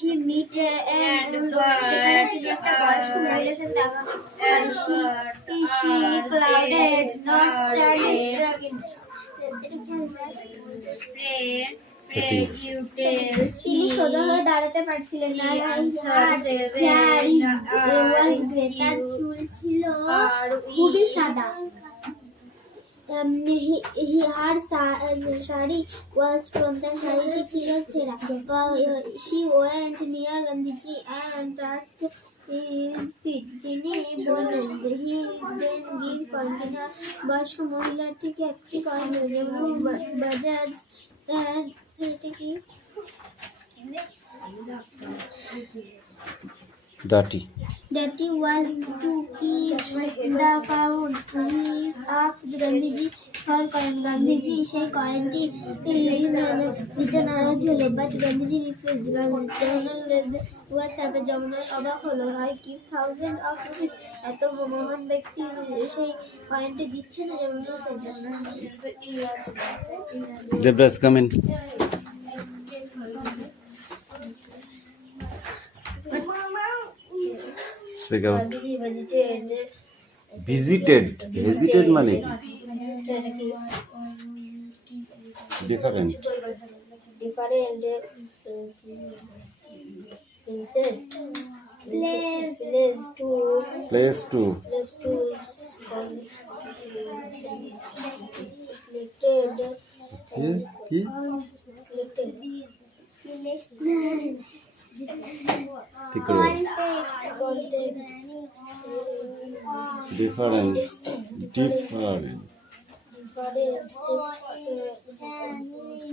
he meet and সেখানে তিনি একটা বয়স্ক মহিলার সাথে দেখা করেন। She clouded not standing struggling. তিনি সোজা হয়ে দাঁড়াতে পারছিলেন না। তার চুল ছিল খুবই সাদা। Her sari was torn, তার শাড়িটি ছিল ছেঁড়া। She went near Gandhiji and touched his feet. তিনি বললেন, he then gave coin. বয়স্ক মহিলাটিকে একটি কয়েন দিলেন এবং বাজাজ সেটা কি Dirty was to keep the crowd. He asked Gandhiji for coin. Gandhiji সেই কয়েনটি দিতে নারাজ হলো, but Gandhiji refused. Jawaharlal was surprised. Jawaharlal অবাক হলো, I give thousand of rupees. এত মহান ব্যক্তি সেই কয়েনটি দিচ্ছে না। Zebras come in. Speak out. Visited মানে কি? Different place to কি ঠিক করো। Different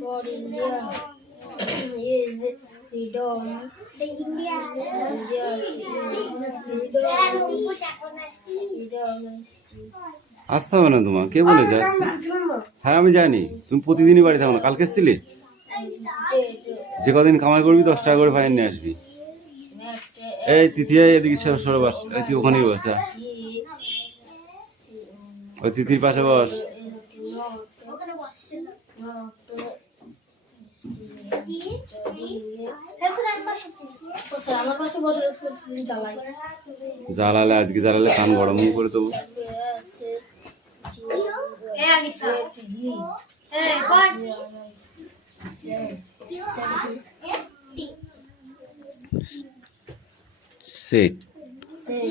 for India is freedom. আসতে হবে না তোমার, কে বলেছে আসতে? হ্যাঁ আমি জানি, তুমি প্রতিদিনই বাড়ি থাকো না। কালকে এসেছিলে? যে কদিন কামাই করবি 10 টাকা করে ফাইন নিয়ে আসবি। এই তিথিয়া এদিকে সরে বস, এই তুই ওখানেই বস, ওই তিথির পাশে বস। জ্বালালে আজকে জ্বালালে কান গরম করে দেবো।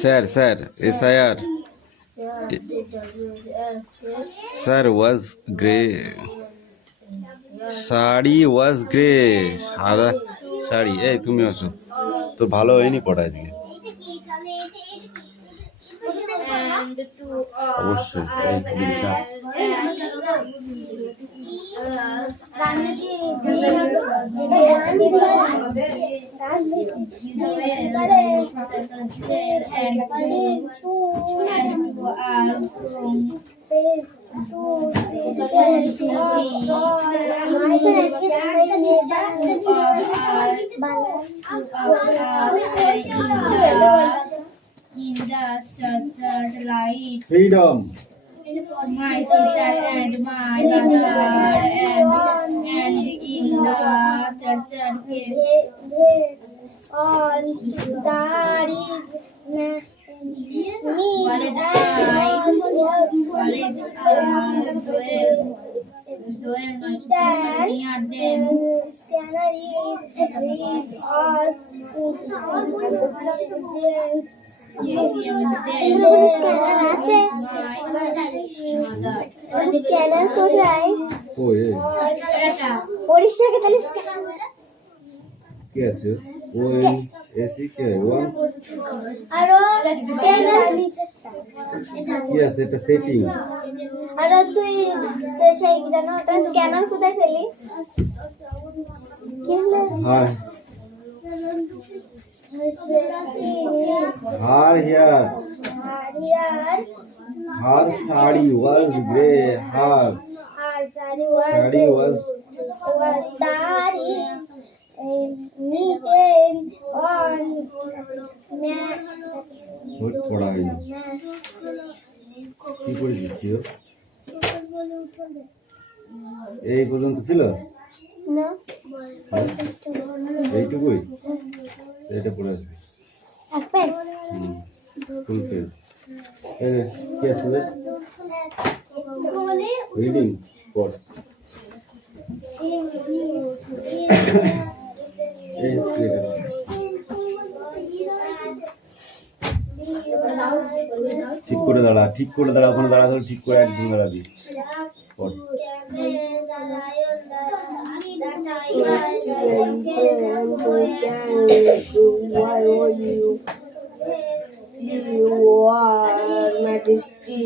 Sir, SIR. Sir was grey. Sari was grey. সাদা শাড়ি। এই তুমি আসো, তো ভালো হয়নি পড়া আজকে। অবশ্যই in the structured light. Freedom. My sister and my brother and in the structured all there is me and then scanner is all scanner কোথায়? পরিষ্কার তাহলে কি আছে? ওই এসি কে ওয়ান্স আর স্ক্যানার কি আছে? এটা সেটিং। আর তুই সেই জানো ওটা স্ক্যানার কোথায় পেলি? কি হলো? হ্যাঁ Here. Her sari was grey. Her sari was थोड़ा কি করেছিস তুই? এই পর্যন্ত ছিল না, এইটুকুই। এটা পড়ে আসবে এক পেজ ফুল পেজ কি আসবে রিডিং পড় ঠিক করে দাঁড়া ওখানে দাঁড়া ধরে ঠিক করে একদম দাঁড়াবি পড় Your Majesty,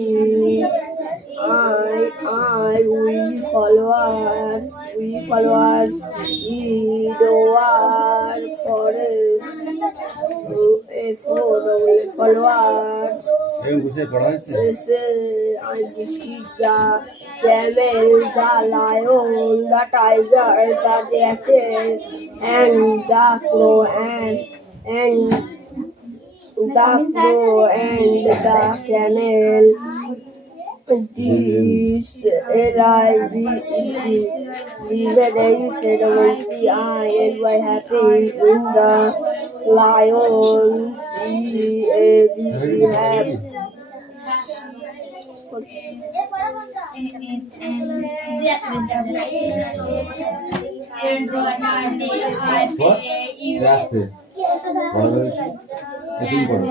we followers, lead our forest, followers. এরকম গুছিয়ে পড়া হয়েছে I visit the camel, the lion, the tiger, the jackal, and the crow, and the camel. This live very ceremony. I am very happy in the lions. We have রাস্তে ভালো হয়েছে এখন পড়ো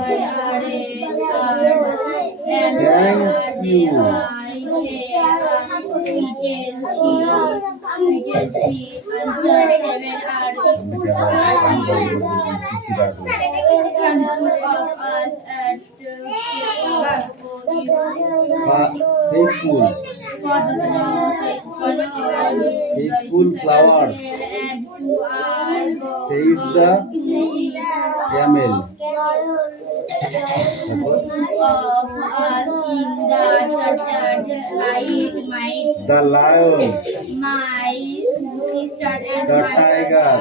thank you faithful flowers said the camel the lion my sister and the my tiger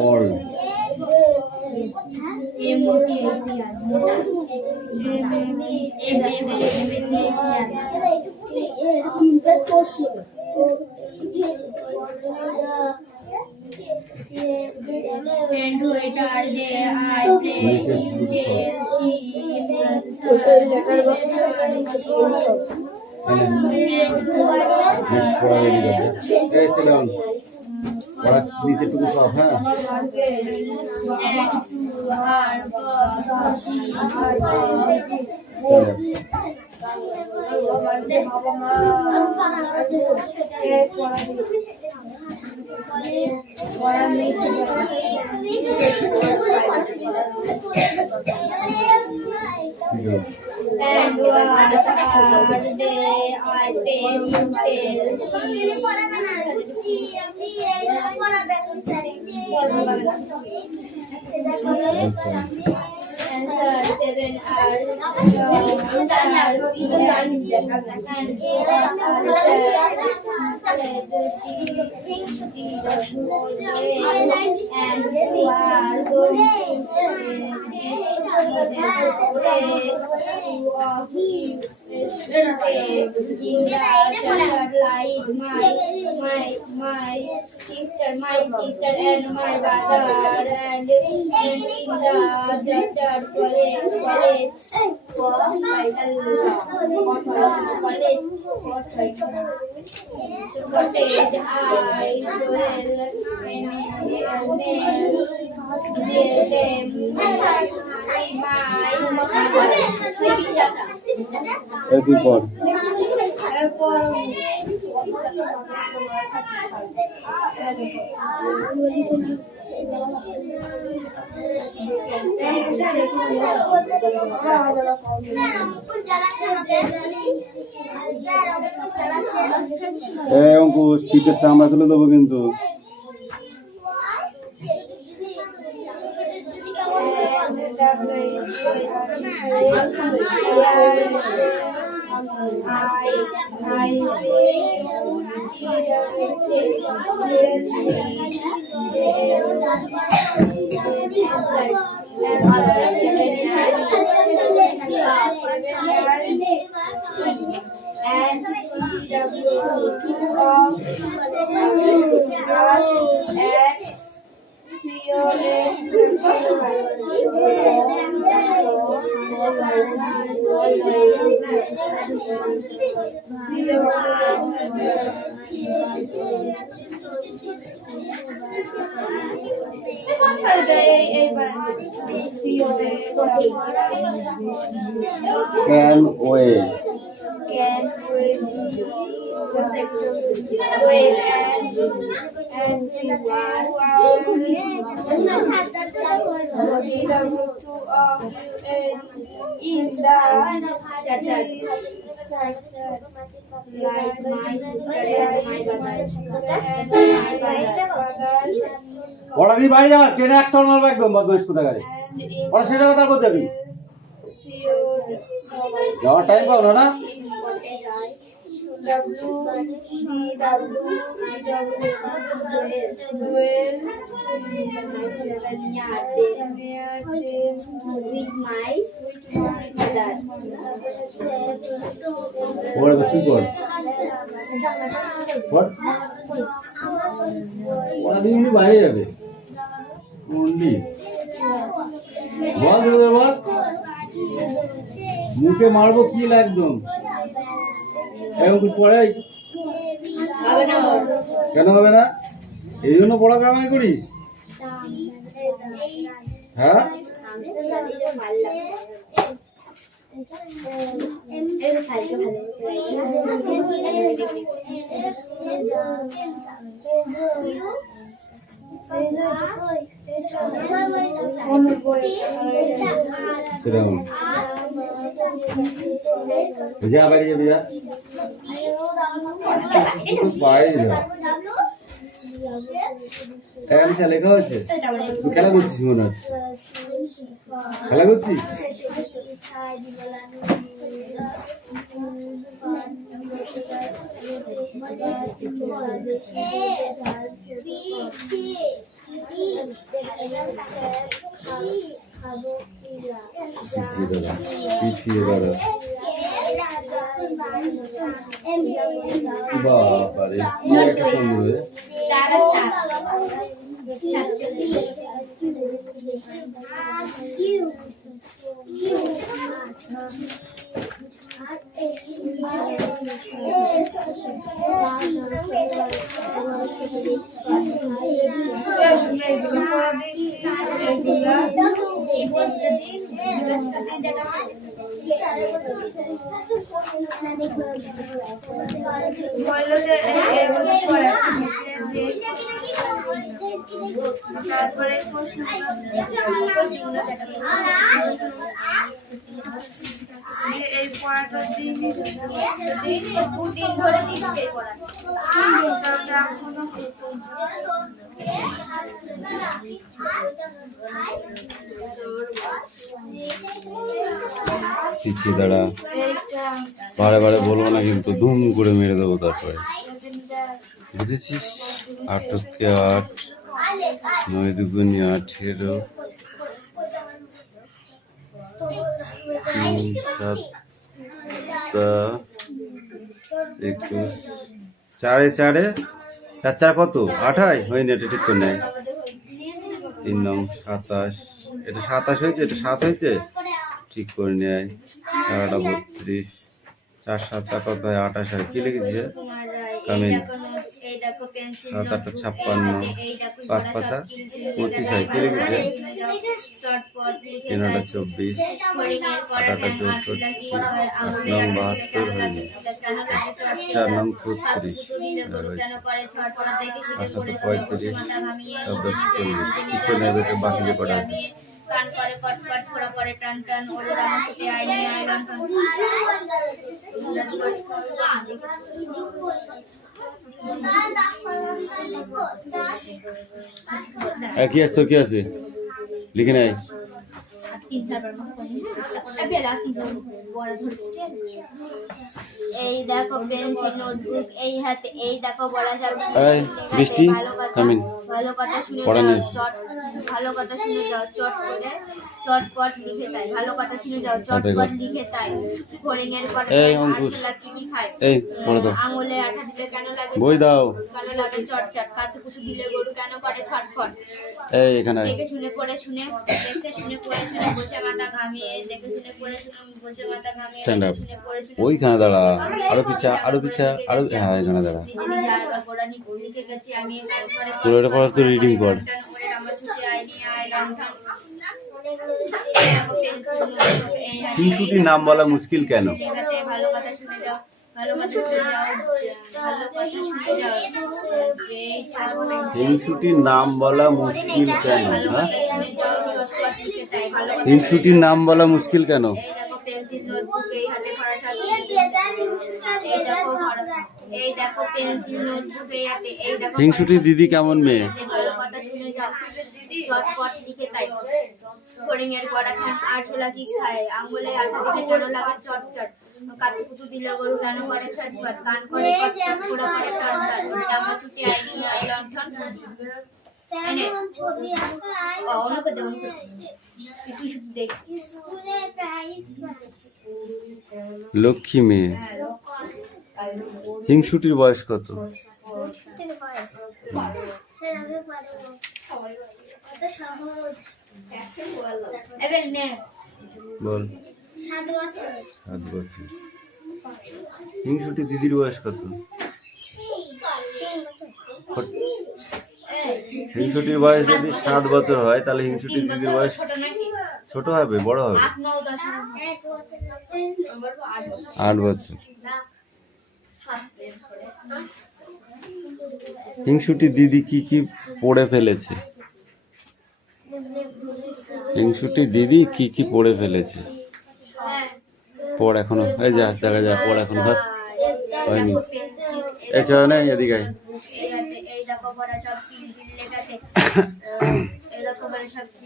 all and waiter they are letter box. next পড়া ready করবে এই সেলাম পড়া নিচে টুকু সব হ্যাঁ and what are they? I pay you my sister and my brother and in the church college for title college cottage I এই তুই পড় এই অঙ্কুশ পিঠের চামড়া তুলে দেবো কিন্তু ক্যান ওয়ে পড়া দি বাড়ি যাওয়ার ট্রেনে এক চড় মারবো একদম বদমাইশ কোথাকারে পড়া সেটা কথা বল যাবি যাওয়ার টাইম পাও না পড়া তুই কর পড়া দিন বাইরে যাবে মন্ডি বল বল মুখে মারবো কি একদম এখন কিছু পড়াই কেন হবে না এই জন্য পড়া কামাই করিস হ্যাঁ সেরকম যা বাড়ি যাবি যা বাড়ি যা এখানে লেখা হয়েছে তুই খেলা করছিস মনে হচ্ছে খেলা করছিস পিছিয়ে দাঁড়া বাবারে কি একটা সুন্দর এই পড়াটা দিন দুদিন ধরে দিচ্ছে পড়া পিছিয়ে দাঁড়া বারে বারে বলবো না কিন্তু ধুম করে মেরে দেবো তারপরে বুঝেছিস 8 কে 8 9 দুগুণে 18 3 7 21 4 4 4 কত 28 হয়নি এটা ঠিক করে নেয় 3 নং 27 এটা 27 হয়েছে এটা 7 হয়েছে ঠিক করে নেয় 32 4 7 কত হয় 28 হয় কি লিখেছিস কামিন 7 8 56 5 5 25 হয় কি লিখেছিস 3 8 24 8 8 64 8 নং 72 হয়নি 4 নং 36 ঠিক করে নেবে তো বাকি যে কটা আছে কান করে কটকট ফোড়া করে টান টান ওরে রামা ছুটে আইনি আইলাম কি আছে লিখে নেয় 3-4 বার মতো করে বেলা বড় ধরতে। এই দেখো পেন্সিল নোটবুক এই হাতে, এই দেখো বড় সব এই বৃষ্টি কামিন ভালো কথা শুনে পড়া যাও, নিস। ভালো কথা শুনে যাও, চটপট লিখে তাই ভালো কথা শুনে যাও, চটপট লিখে তাই ফড়িংয়ের পরে এই অঙ্কুশ কি কি খায়, এই পড়ে দাও আঙুলে আঠা দিলে কেন লাগে, বই দাও কেন লাগে চটচট, কাতে কুচু দিলে গরু কেন করে ছটফট। এই এখানে আয়। দেখে শুনে পড়ে শুনে, দেখে শুনে পড়ে শুনে বসে মাথা ঘামিয়ে, দেখে শুনে পড়ে শুনে বসে মাথা ঘামিয়ে, স্ট্যান্ড আপ দেখে শুনে পড়ে শুনে ওইখানে দাঁড়া আরো পিছা আরো হ্যাঁ এখানে দাঁড়া নিজে নিজে আলাদা গোড়া লিখে গেছি আমি এখানে করে চলো এটা পড়া তো রিডিং পড় ওরে আমার ছুটি আইনি আই লন্ঠন। হিংসুটির নাম বলা মুশকিল কেন? ভালো কথা শুনে যাও, ভালো কথা শুনে যাও, ভালো কথা শুনে যাও, হিংসুটির নাম বলা মুশকিল কেন? ভালো হ্যাঁ কথা শুনে যাও, চটপট লিখে তাই ভালো কথা। হিংসুটির নাম বলা মুশকিল কেন? এই দেখো পেন্সিল নোটবুক এই হাতে ভরা সাথে, এই দেখো পেন্সিল নোটবুক এই হাতে, এই দেখো হিংসুটির দিদি কেমন মেয়ে? ভালো কথা শুনে যাও, চটপট লিখে তাই ফড়িংয়ের পড়া আরশোলা কি খায়, আঙুলে আঠা দিলে কেন লাগে চটচট, কাতে কুচু দিলে গরু কেন করে ছটফট, কান করে কটকট ফোড়া করে টনটন, রামা ছুটি আইনি আই লন্ঠন। এনে ছবি আঁকায় অনুকে দে তুই শুধু দেখ। স্কুলে প্রাইজ লক্ষ্মী মেয়ে। হিংসুটির বয়স কত? এবার নে বল। 7 বছর 7 বছর। হিংসুটির দিদির বয়স কত? হিংসুটির বয়স যদি 7 বছর হয় তাহলে হিংসুটির দিদির বয়স ছোট নাকি ছোট হবে বড় হবে? 8, 9, 10 8 বছর। হিংসুটির দিদি কি কি পড়ে ফেলেছে? হিংসুটির দিদি কি কি পড়ে ফেলেছে? পড় এখনো এই যা জায়গা যা পড় এখনো ধর হয়নি। এই চল না এদিকে আয়। এই দেখো বড় সব কি লেখাতে, এই দেখো বড় সব কি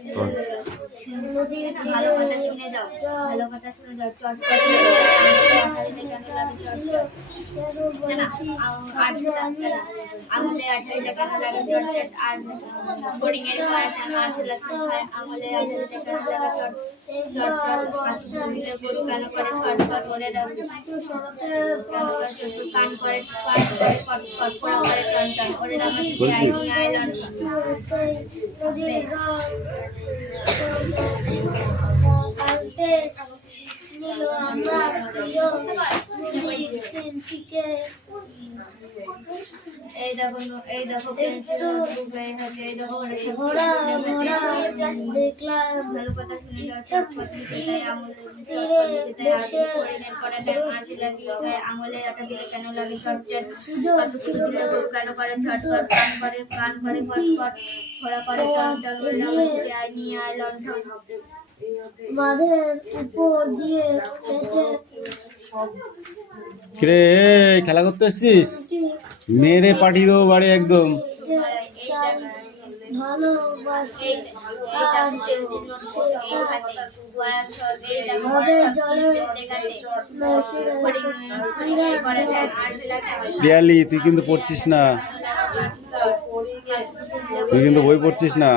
ভালো কথা শুনে যাও, ভালো কথা শুনে যাও, চটপট কেন লাগে চটপট, আঙুলে আঠা দিলে কেন লাগে চটচট, আর ফড়িংয়ের পড়া আরশোলা কি খায়, আঙুলে আঠা দিলে কেন লাগে চটচট, কাতে দিলে গরু কেন করে ছটফট, ওরে কান করে কটকট ফোড়া করে টনটন, ওরে রামা ছুটি আইনি আই আমরা প্রিয় পেন্সিলকে এই দেখো পেন্সিল নোটবুক এই হাতে, এই দেখো ভরা দেখলাম ভালো কথা শুনে যাও, চটপট লিখে তাই আঙুলে আঠা দিলে কেন লাগে চটচট, কত কিছু দিলে গরু কেন করে ছটফট, কান করে কটকট ফোড়া করে টনটন, ওরে রামা ছুটি আইনি আই লন্ঠন। বাঁধের উপর দিয়ে পেতে কিরে খেলা করতে এসছিস? মেরে পাঠিয়ে দেবো বাড়ি একদম। ভালোবাসে পিয়ালি তুই কিন্তু পড়ছিস না, তুই কিন্তু বই পড়ছিস না।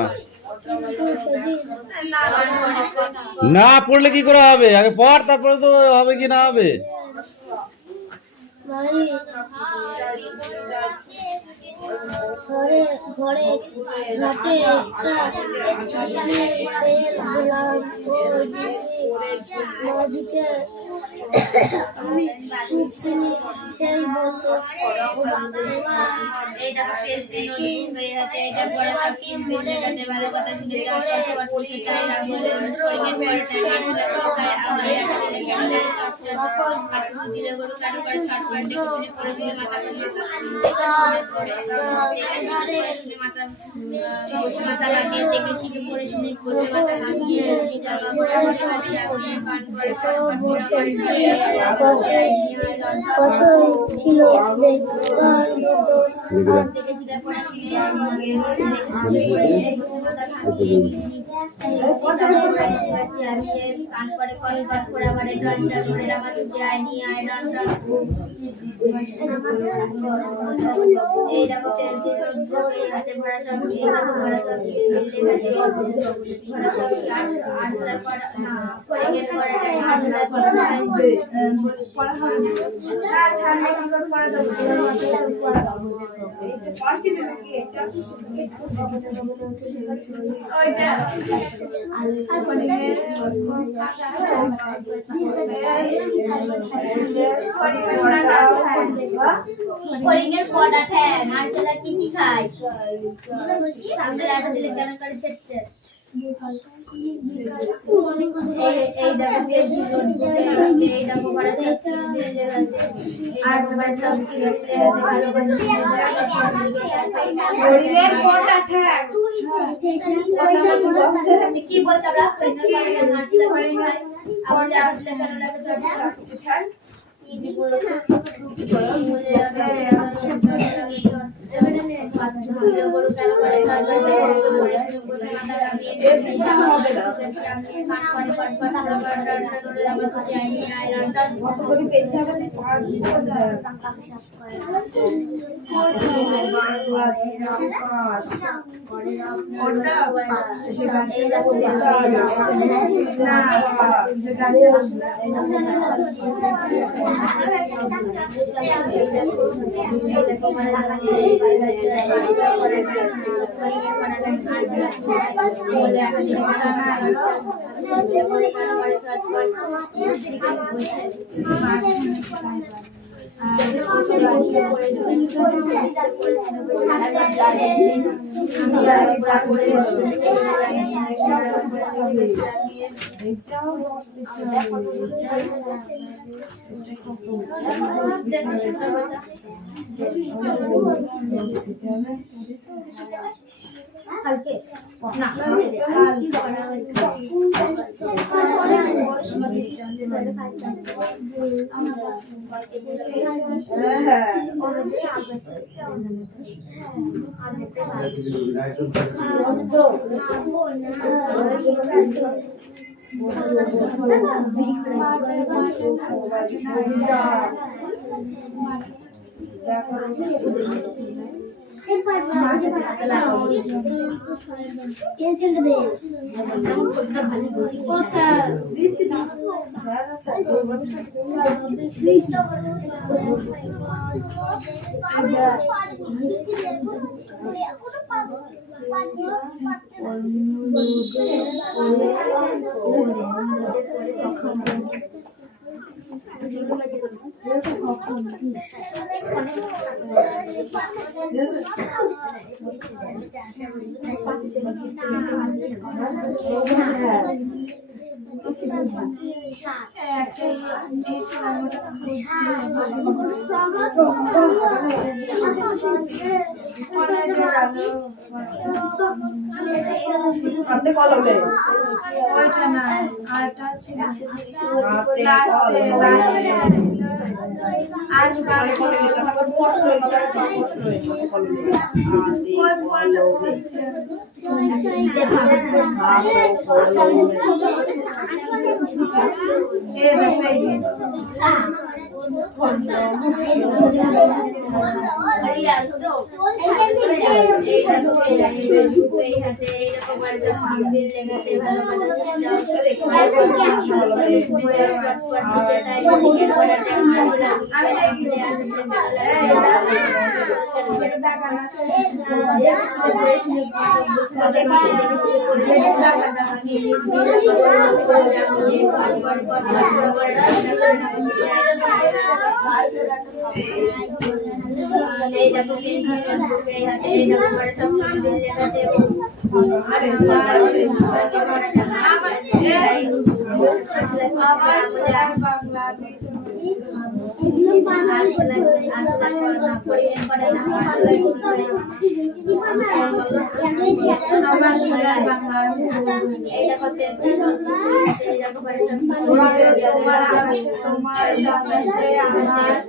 না পড়লে কি করে হবে? আগে পড় তারপরে তো হবে কি না হবে। ঘরে ঘরে ঘাটে একটা মাঝিকে আমি খুব চিনি, সেই বলতো এইটা পেন্সিল নোটবুক এই হাতে, এইটা বড় সব কি লেখাতে, ভালো কথা শুনে যাও, চটপট লিখে তাই আঙুলে ফড়িংয়ের পড়া আরশোলা কি খায়, আঙুলে আঠা দিলে কেন লাগে কাছে দিলে গরু কাটু করে ছটফট দেখে পড়েছিল মাথা মাথা লাগিয়ে দেখে শিখে পড়েছিল বসে মাথা লাগিয়ে জায়গা করে কান করে ছিল দেখে শিখে পড়েছিল কান করে কল কান করে আবার ডন ডন করে আমাদের যায় নিয়ে আয় ডন ডন এই দেখো পেন্সিল এই হাতে ভরা সব এই দেখো ভরা সব আর তারপর করে গেট করাটা আর তারপর পড়া হবে না সামনে কি করে পড়া দেব এটা পাঁচই দেবে কি এটা ওইটা আর পড়িয়ে ফড়িংয়ের পড়া ঠ্যাং আর চলা কি কি খায় সামনে লাঠি দিলে কেন করে পেটে এই দেখো পেজি রোড এই দেখো বড় চাকরি দিলে আছে আর তোমার সব কি করতে ভালো করে ফড়িংয়ের পড়া ঠ্যাং কি বলছ আমরা কি নাচলে ফড়িং খায় আবার লাঠি দিলে কেন লাগে তো ছাড় কালকে না হাতে কলমে ওইটা না আরটা ছিল আজ হাতে কলমে লেখা থাকে প্রশ্ন এটা প্রশ্ন এটা কলমে আমার সোনার বাংলা আমার সোনার বাংলা তোমার আকাশে তোমার বাতাসে আমার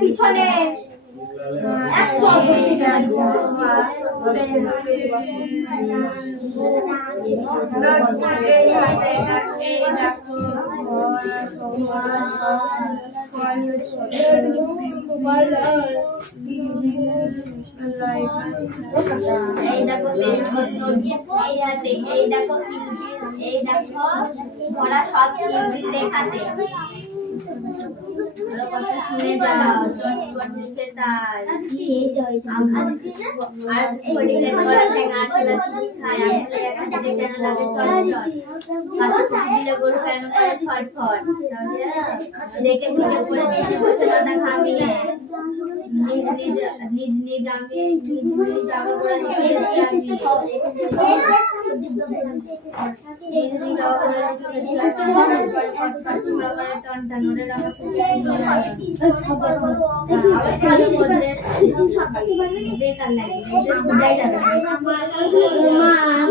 পিছনে এই দেখো এই দেখো ওরা সব কিলবিল লেখাতে শুনে যাও চটপট লিখে তাই আর পড়িলে করা ঠেঙা আটলা চুরি খায় আমলে একটা দিলে কেন লাগে চটপট সাথে দিলে গরু কেন করে ছটফট দেখে শিখে পড়ে দিতে বসে না খামিয়ে নিজ নিজ আমি নিজ জায়গা করে নিয়ে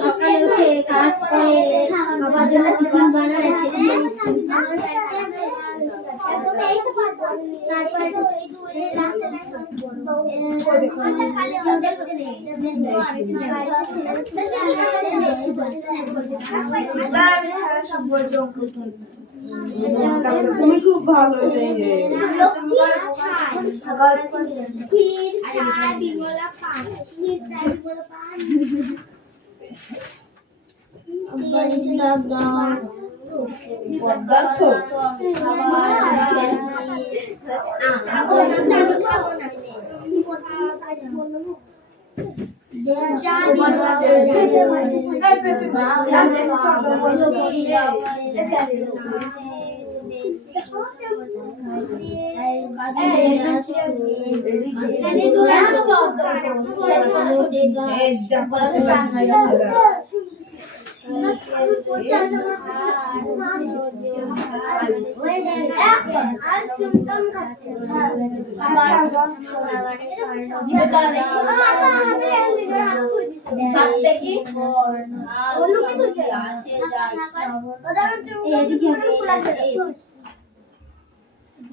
সকালে উঠে কাজ করে বাবার জন্য টিফিন বানায় তুমি খুব ভালো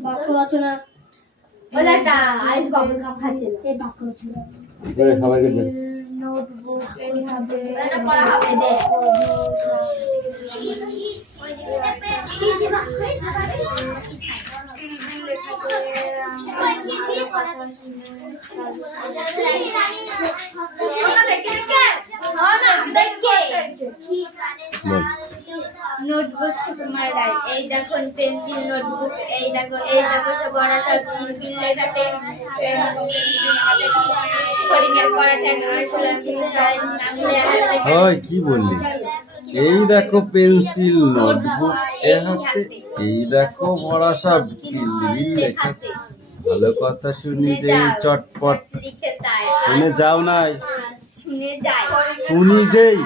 বাক্য রচনা ওলাটা আজ বাবুর কাপ খাচ্ছে এই বাক্য রচনা খাবারকে দে নোটবুক এইভাবে এটা পড়া হবে দে নোটবুক সুকুমার রায়, এই দেখো পেন্সিল নোটবুক, এই দেখো সব বড়া সব কিলবিল লেখাতে ফড়িংয়ের কড়া ঠ্যাং আরশোলা কি চাই নামলে হাতে ওই কি বললি? এই দেখো পেন্সিল নোটবুক এ হাতে, এই দেখো বড়া সব কিলবিল লেখাতে। ভালো কথা শুনি যে চটপট লিখে তাই শুনে যাও নাই, শুনে যায় শুনি যেই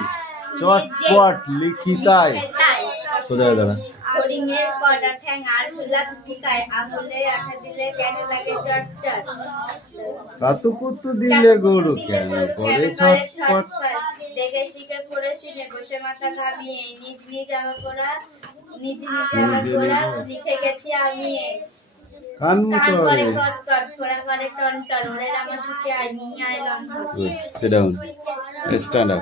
চটপট লিখি তাই। তাই কোথায় দাঁড়া? ফড়িংয়ের কড়া ঠ্যাং আরশোলা কি খায় আঙুলে আঠা দিলে কেন লাগে চটচট কাতু কুতু দিলে গরু কেন করে ছটপট। দেখে শিখে পড়ে শুনে বসে মাথা ঘামিয়ে নিজ নিজ আগা করা লিখে গেছি আমি কান কান করে করে কট কট ফোড়া করে টন টন ওরে রামা ছুটে আয় নিয়ে আয় London sit down, stand up.